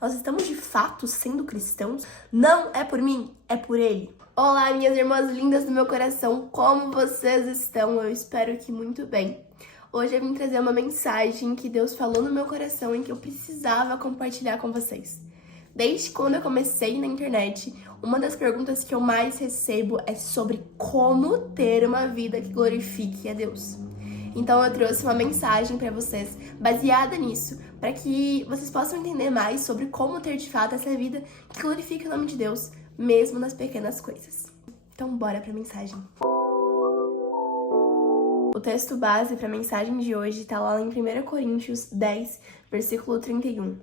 Nós estamos de fato sendo cristãos? Não é por mim, é por Ele. Olá, minhas irmãs lindas do meu coração, como vocês estão? Eu espero que muito bem. Hoje eu vim trazer uma mensagem que Deus falou no meu coração e que eu precisava compartilhar com vocês. Desde quando eu comecei na internet, uma das perguntas que eu mais recebo é sobre como ter uma vida que glorifique a Deus. Então eu trouxe uma mensagem para vocês baseada nisso, para que vocês possam entender mais sobre como ter de fato essa vida que glorifica o nome de Deus, mesmo nas pequenas coisas. Então bora para a mensagem. O texto base para a mensagem de hoje está lá em 1 Coríntios 10, versículo 31.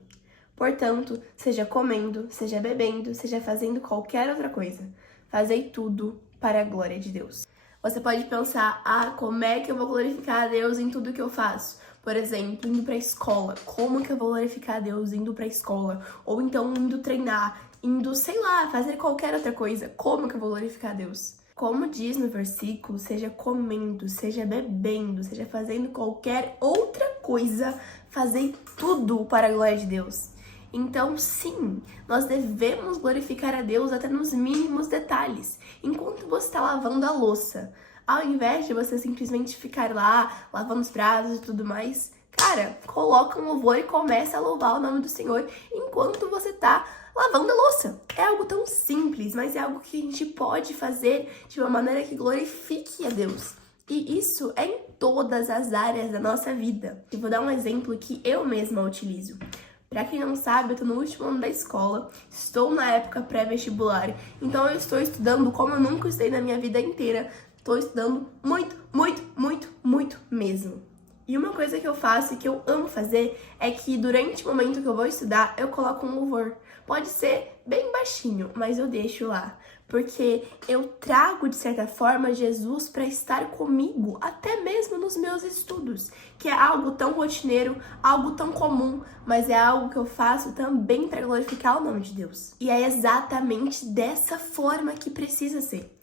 Portanto, seja comendo, seja bebendo, seja fazendo qualquer outra coisa, fazei tudo para a glória de Deus. Você pode pensar, como é que eu vou glorificar a Deus em tudo que eu faço? Por exemplo, indo para a escola. Como que eu vou glorificar a Deus indo para a escola? Ou então indo treinar, indo, sei lá, fazer qualquer outra coisa. Como que eu vou glorificar a Deus? Como diz no versículo, seja comendo, seja bebendo, seja fazendo qualquer outra coisa, fazei tudo para a glória de Deus. Então, sim, nós devemos glorificar a Deus até nos mínimos detalhes. Enquanto você está lavando a louça, ao invés de você simplesmente ficar lá, lavando os pratos e tudo mais, cara, coloca um louvor e começa a louvar o nome do Senhor enquanto você está lavando a louça. É algo tão simples, mas é algo que a gente pode fazer de uma maneira que glorifique a Deus. E isso é em todas as áreas da nossa vida. Eu vou dar um exemplo que eu mesma utilizo. Pra quem não sabe, eu tô no último ano da escola, estou na época pré-vestibular, então eu estou estudando como eu nunca estudei na minha vida inteira. Estou estudando muito mesmo. E uma coisa que eu faço e que eu amo fazer é que durante o momento que eu vou estudar, eu coloco um louvor. Pode ser bem baixinho, mas eu deixo lá. Porque eu trago, de certa forma, Jesus para estar comigo, até mesmo nos meus estudos. Que é algo tão rotineiro, algo tão comum, mas é algo que eu faço também para glorificar o nome de Deus. E é exatamente dessa forma que precisa ser.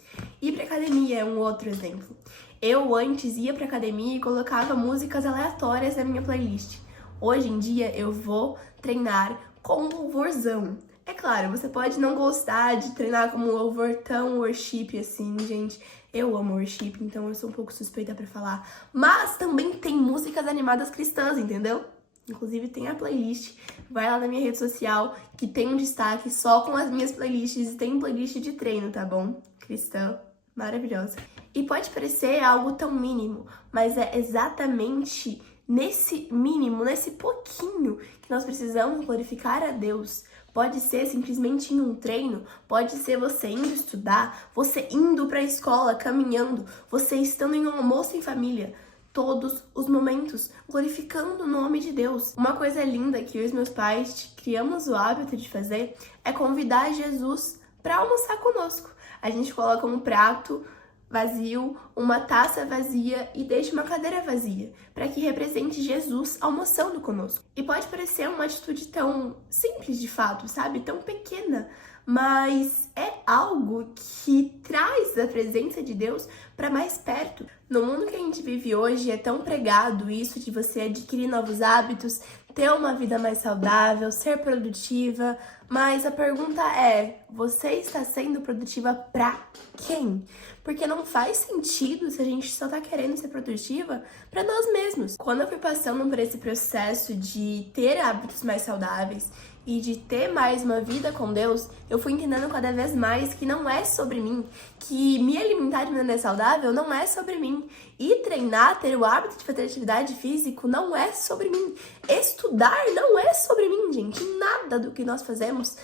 Ir pra academia é um outro exemplo. Eu antes ia pra academia e colocava músicas aleatórias na minha playlist. Hoje em dia eu vou treinar com um louvorzão. É claro, você pode não gostar de treinar com um louvor tão worship assim, gente. Eu amo worship, então eu sou um pouco suspeita pra falar. Mas também tem músicas animadas cristãs, entendeu? Inclusive tem a playlist, vai lá na minha rede social, que tem um destaque só com as minhas playlists, e tem playlist de treino, tá bom? Cristã, maravilhosa. E pode parecer algo tão mínimo, mas é exatamente nesse mínimo, nesse pouquinho, que nós precisamos glorificar a Deus. Pode ser simplesmente em um treino, pode ser você indo estudar, você indo pra escola, caminhando, você estando em um almoço em família. Todos os momentos, glorificando o nome de Deus. Uma coisa linda que eu e os meus pais criamos o hábito de fazer é convidar Jesus para almoçar conosco. A gente coloca um prato vazio, uma taça vazia e deixa uma cadeira vazia, para que represente Jesus almoçando conosco. E pode parecer uma atitude tão simples de fato, sabe? Tão pequena, mas é algo que traz a presença de Deus para mais perto. No mundo que a gente vive hoje é tão pregado isso de você adquirir novos hábitos, ter uma vida mais saudável, ser produtiva, mas a pergunta é, você está sendo produtiva para quem? Porque não faz sentido se a gente só tá querendo ser produtiva para nós mesmos. Quando eu fui passando por esse processo de ter hábitos mais saudáveis e de ter mais uma vida com Deus, eu fui entendendo cada vez mais que não é sobre mim, que me alimentar de maneira saudável não é sobre mim, e treinar, ter o hábito de fazer atividade física não é sobre mim, estudar não é sobre mim, gente, nada do que nós fazemos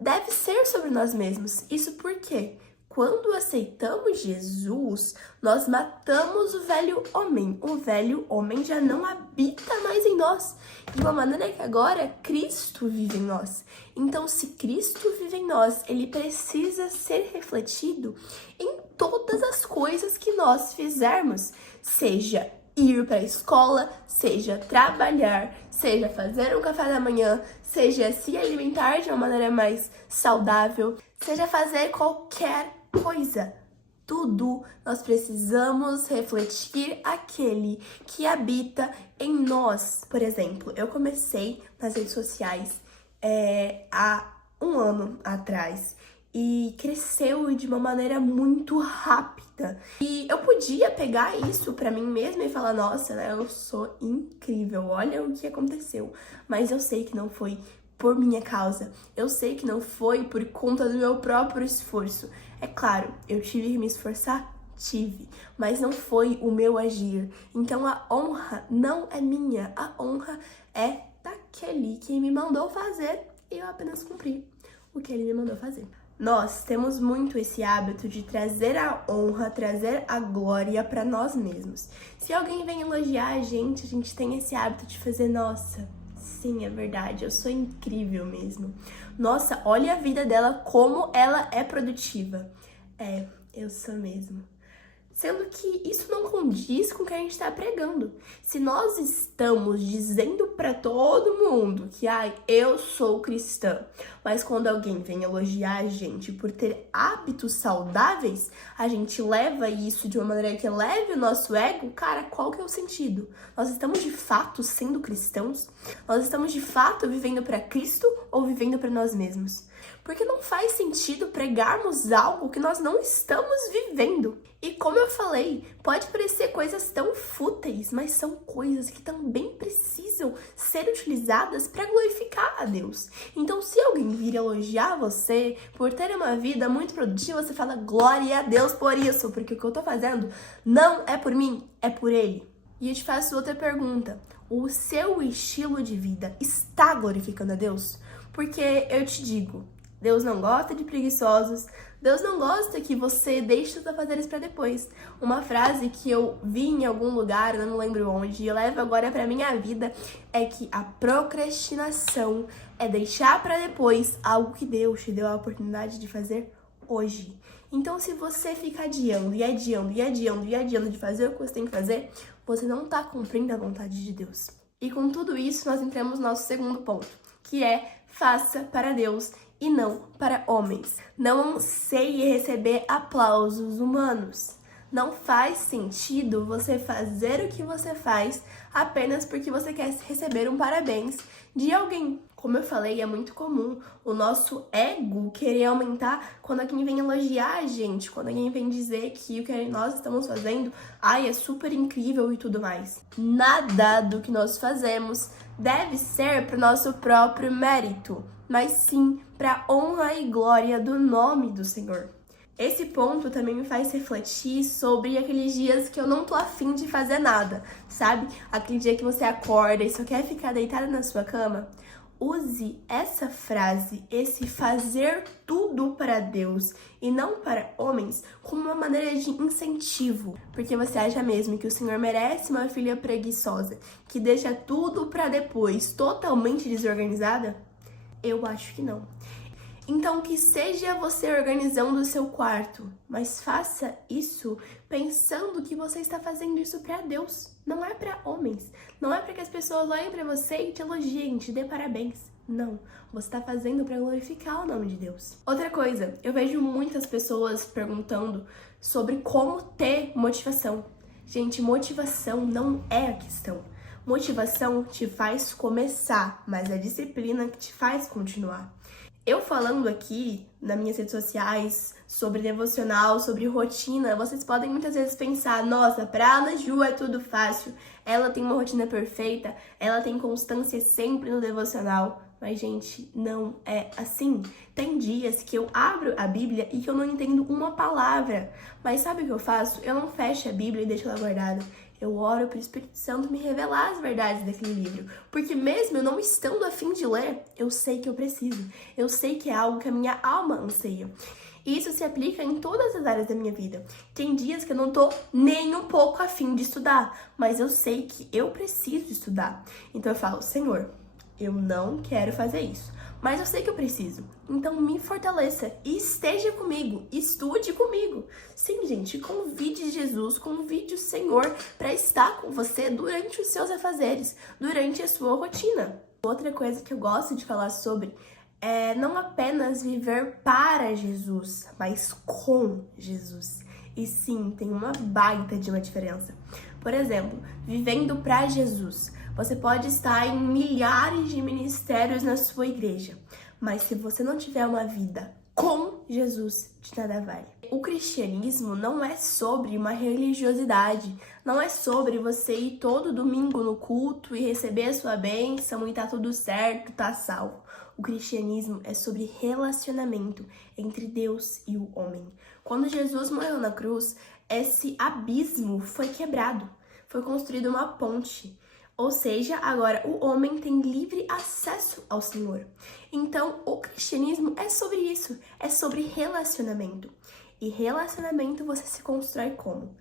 deve ser sobre nós mesmos. Isso por quê? Quando aceitamos Jesus, nós matamos o velho homem. O velho homem já não habita mais em nós. De uma maneira que agora Cristo vive em nós. Então, se Cristo vive em nós, ele precisa ser refletido em todas as coisas que nós fizermos. Seja ir para a escola, seja trabalhar, seja fazer um café da manhã, seja se alimentar de uma maneira mais saudável, seja fazer qualquer coisa. Tudo nós precisamos refletir aquele que habita em nós. Por exemplo, eu comecei nas redes sociais há um ano atrás e cresceu de uma maneira muito rápida. E eu podia pegar isso pra mim mesma e falar, nossa, né, eu sou incrível, olha o que aconteceu. Mas eu sei que não foi por minha causa, eu sei que não foi por conta do meu próprio esforço. É claro, eu tive que me esforçar, tive, mas não foi o meu agir. Então a honra não é minha, a honra é daquele que me mandou fazer e eu apenas cumpri o que ele me mandou fazer. Nós temos muito esse hábito de trazer a honra, trazer a glória para nós mesmos. Se alguém vem elogiar a gente tem esse hábito de fazer, nossa, sim, é verdade, eu sou incrível mesmo. Nossa, olha a vida dela, como ela é produtiva. Eu sou mesmo. Sendo que isso não condiz com o que a gente está pregando. Se nós estamos dizendo para todo mundo que, eu sou cristã, mas quando alguém vem elogiar a gente por ter hábitos saudáveis, a gente leva isso de uma maneira que eleve o nosso ego, cara, qual que é o sentido? Nós estamos de fato sendo cristãos? Nós estamos de fato vivendo para Cristo ou vivendo para nós mesmos? Porque não faz sentido pregarmos algo que nós não estamos vivendo. E como eu falei, pode parecer coisas tão fúteis, mas são coisas que também precisam ser utilizadas para glorificar a Deus. Então, se alguém vir elogiar você por ter uma vida muito produtiva, você fala glória a Deus por isso, porque o que eu tô fazendo não é por mim, é por Ele. E eu te faço outra pergunta. O seu estilo de vida está glorificando a Deus? Porque eu te digo, Deus não gosta de preguiçosos, Deus não gosta que você deixe os afazeres para depois. Uma frase que eu vi em algum lugar, eu não lembro onde, e eu levo agora para minha vida, é que a procrastinação é deixar para depois algo que Deus te deu a oportunidade de fazer hoje. Então, se você fica adiando e adiando e adiando e adiando de fazer o que você tem que fazer, você não está cumprindo a vontade de Deus. E com tudo isso, nós entramos no nosso segundo ponto, que é faça para Deus e não para homens. Não anseie receber aplausos humanos. Não faz sentido você fazer o que você faz apenas porque você quer receber um parabéns de alguém. Como eu falei, é muito comum o nosso ego querer aumentar quando alguém vem elogiar a gente, quando alguém vem dizer que o que nós estamos fazendo, é super incrível e tudo mais. Nada do que nós fazemos deve ser para o nosso próprio mérito, mas sim para a honra e glória do nome do Senhor. Esse ponto também me faz refletir sobre aqueles dias que eu não tô afim de fazer nada, sabe? Aquele dia que você acorda e só quer ficar deitada na sua cama. Use essa frase, esse fazer tudo para Deus e não para homens, como uma maneira de incentivo. Porque você acha mesmo que o Senhor merece uma filha preguiçosa, que deixa tudo para depois, totalmente desorganizada? Eu acho que não. Então, que seja você organizando o seu quarto, mas faça isso pensando que você está fazendo isso para Deus. Não é para homens. Não é para que as pessoas olhem para você e te elogiem, te dê parabéns. Não. Você está fazendo para glorificar o nome de Deus. Outra coisa, eu vejo muitas pessoas perguntando sobre como ter motivação. Gente, motivação não é a questão. Motivação te faz começar, mas é a disciplina que te faz continuar. Eu falando aqui nas minhas redes sociais sobre devocional, sobre rotina, vocês podem muitas vezes pensar, nossa, pra Ana Ju é tudo fácil, ela tem uma rotina perfeita, ela tem constância sempre no devocional. Mas, gente, não é assim. Tem dias que eu abro a Bíblia e que eu não entendo uma palavra. Mas sabe o que eu faço? Eu não fecho a Bíblia e deixo ela guardada. Eu oro para o Espírito Santo me revelar as verdades daquele livro. Porque mesmo eu não estando a fim de ler, eu sei que eu preciso. Eu sei que é algo que a minha alma anseia. E isso se aplica em todas as áreas da minha vida. Tem dias que eu não tô nem um pouco a fim de estudar, mas eu sei que eu preciso estudar. Então eu falo, Senhor, eu não quero fazer isso, mas eu sei que eu preciso. Então me fortaleça e esteja comigo, estude comigo. Sim, gente, convide Jesus, convide o Senhor para estar com você durante os seus afazeres, durante a sua rotina. Outra coisa que eu gosto de falar sobre é não apenas viver para Jesus, mas com Jesus. E sim, tem uma baita de uma diferença. Por exemplo, vivendo para Jesus. Você pode estar em milhares de ministérios na sua igreja, mas se você não tiver uma vida com Jesus, de nada vale. O cristianismo não é sobre uma religiosidade, não é sobre você ir todo domingo no culto e receber a sua bênção e tá tudo certo, tá salvo. O cristianismo é sobre relacionamento entre Deus e o homem. Quando Jesus morreu na cruz, esse abismo foi quebrado, foi construída uma ponte. Ou seja, agora o homem tem livre acesso ao Senhor. Então, o cristianismo é sobre isso, é sobre relacionamento. E relacionamento você se constrói como?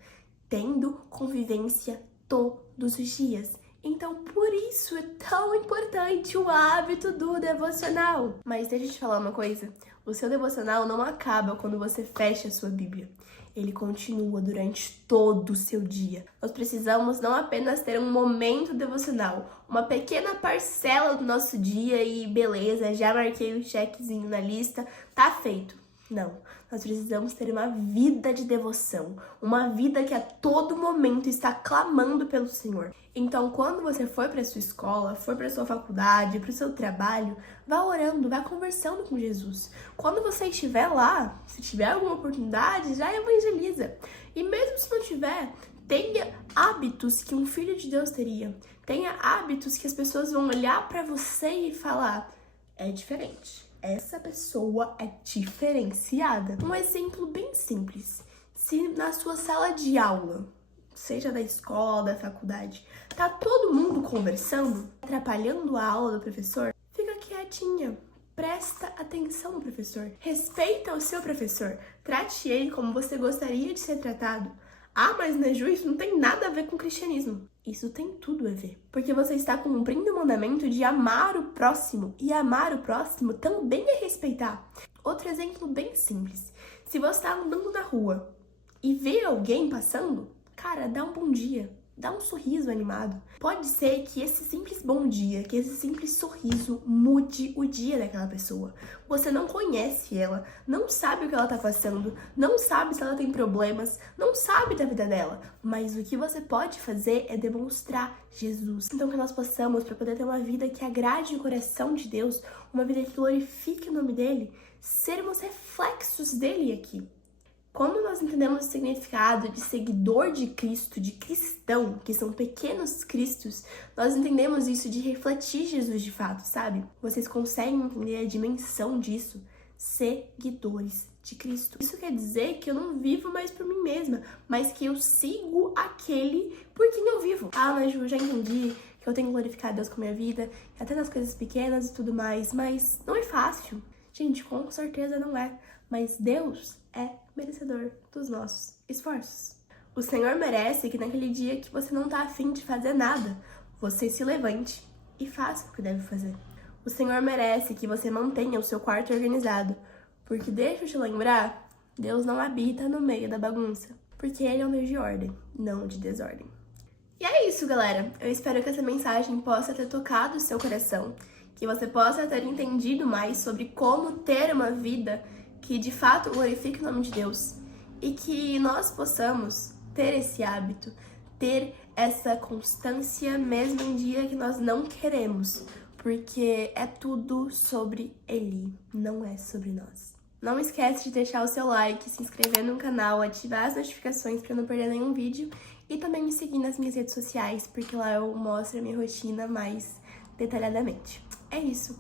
Tendo convivência todos os dias. Então, por isso é tão importante o hábito do devocional. Mas deixa eu te falar uma coisa, o seu devocional não acaba quando você fecha a sua Bíblia. Ele continua durante todo o seu dia. Nós precisamos não apenas ter um momento devocional, uma pequena parcela do nosso dia e beleza, já marquei o checkzinho na lista, tá feito. Não, nós precisamos ter uma vida de devoção, uma vida que a todo momento está clamando pelo Senhor. Então, quando você for para sua escola, for para sua faculdade, para o seu trabalho, vá orando, vá conversando com Jesus. Quando você estiver lá, se tiver alguma oportunidade, já evangeliza. E mesmo se não tiver, tenha hábitos que um filho de Deus teria. Tenha hábitos que as pessoas vão olhar para você e falar, é diferente. Essa pessoa é diferenciada. Um exemplo bem simples. Se na sua sala de aula, seja da escola, da faculdade, tá todo mundo conversando, atrapalhando a aula do professor, fica quietinha. Presta atenção no professor. Respeita o seu professor. Trate ele como você gostaria de ser tratado. Ah, mas né, Ju, isso não tem nada a ver com o cristianismo. Isso tem tudo a ver. Porque você está cumprindo o mandamento de amar o próximo. E amar o próximo também é respeitar. Outro exemplo bem simples. Se você está andando na rua e vê alguém passando, cara, dá um bom dia. Dá um sorriso animado. Pode ser que esse simples bom dia, que esse simples sorriso mude o dia daquela pessoa. Você não conhece ela, não sabe o que ela tá passando, não sabe se ela tem problemas, não sabe da vida dela. Mas o que você pode fazer é demonstrar Jesus. Então que nós possamos, para poder ter uma vida que agrade o coração de Deus, uma vida que glorifique o nome dele, sermos reflexos dele aqui. Quando nós entendemos o significado de seguidor de Cristo, de cristão, que são pequenos cristos, nós entendemos isso de refletir Jesus de fato, sabe? Vocês conseguem entender a dimensão disso? Seguidores de Cristo. Isso quer dizer que eu não vivo mais por mim mesma, mas que eu sigo aquele por quem eu vivo. Ah, mas Ju, já entendi que eu tenho que glorificar Deus com a minha vida, até nas coisas pequenas e tudo mais, mas não é fácil. Gente, com certeza não é. Mas Deus é merecedor dos nossos esforços. O Senhor merece que naquele dia que você não tá afim de fazer nada, você se levante e faça o que deve fazer. O Senhor merece que você mantenha o seu quarto organizado, porque deixa eu te lembrar, Deus não habita no meio da bagunça, porque Ele é um Deus de ordem, não de desordem. E é isso, galera. Eu espero que essa mensagem possa ter tocado o seu coração, que você possa ter entendido mais sobre como ter uma vida que de fato glorifique o nome de Deus e que nós possamos ter esse hábito, ter essa constância mesmo em dia que nós não queremos, porque é tudo sobre Ele, não é sobre nós. Não esquece de deixar o seu like, se inscrever no canal, ativar as notificações para não perder nenhum vídeo e também me seguir nas minhas redes sociais, porque lá eu mostro a minha rotina mais detalhadamente. É isso.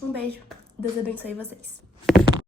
Um beijo. Deus abençoe vocês.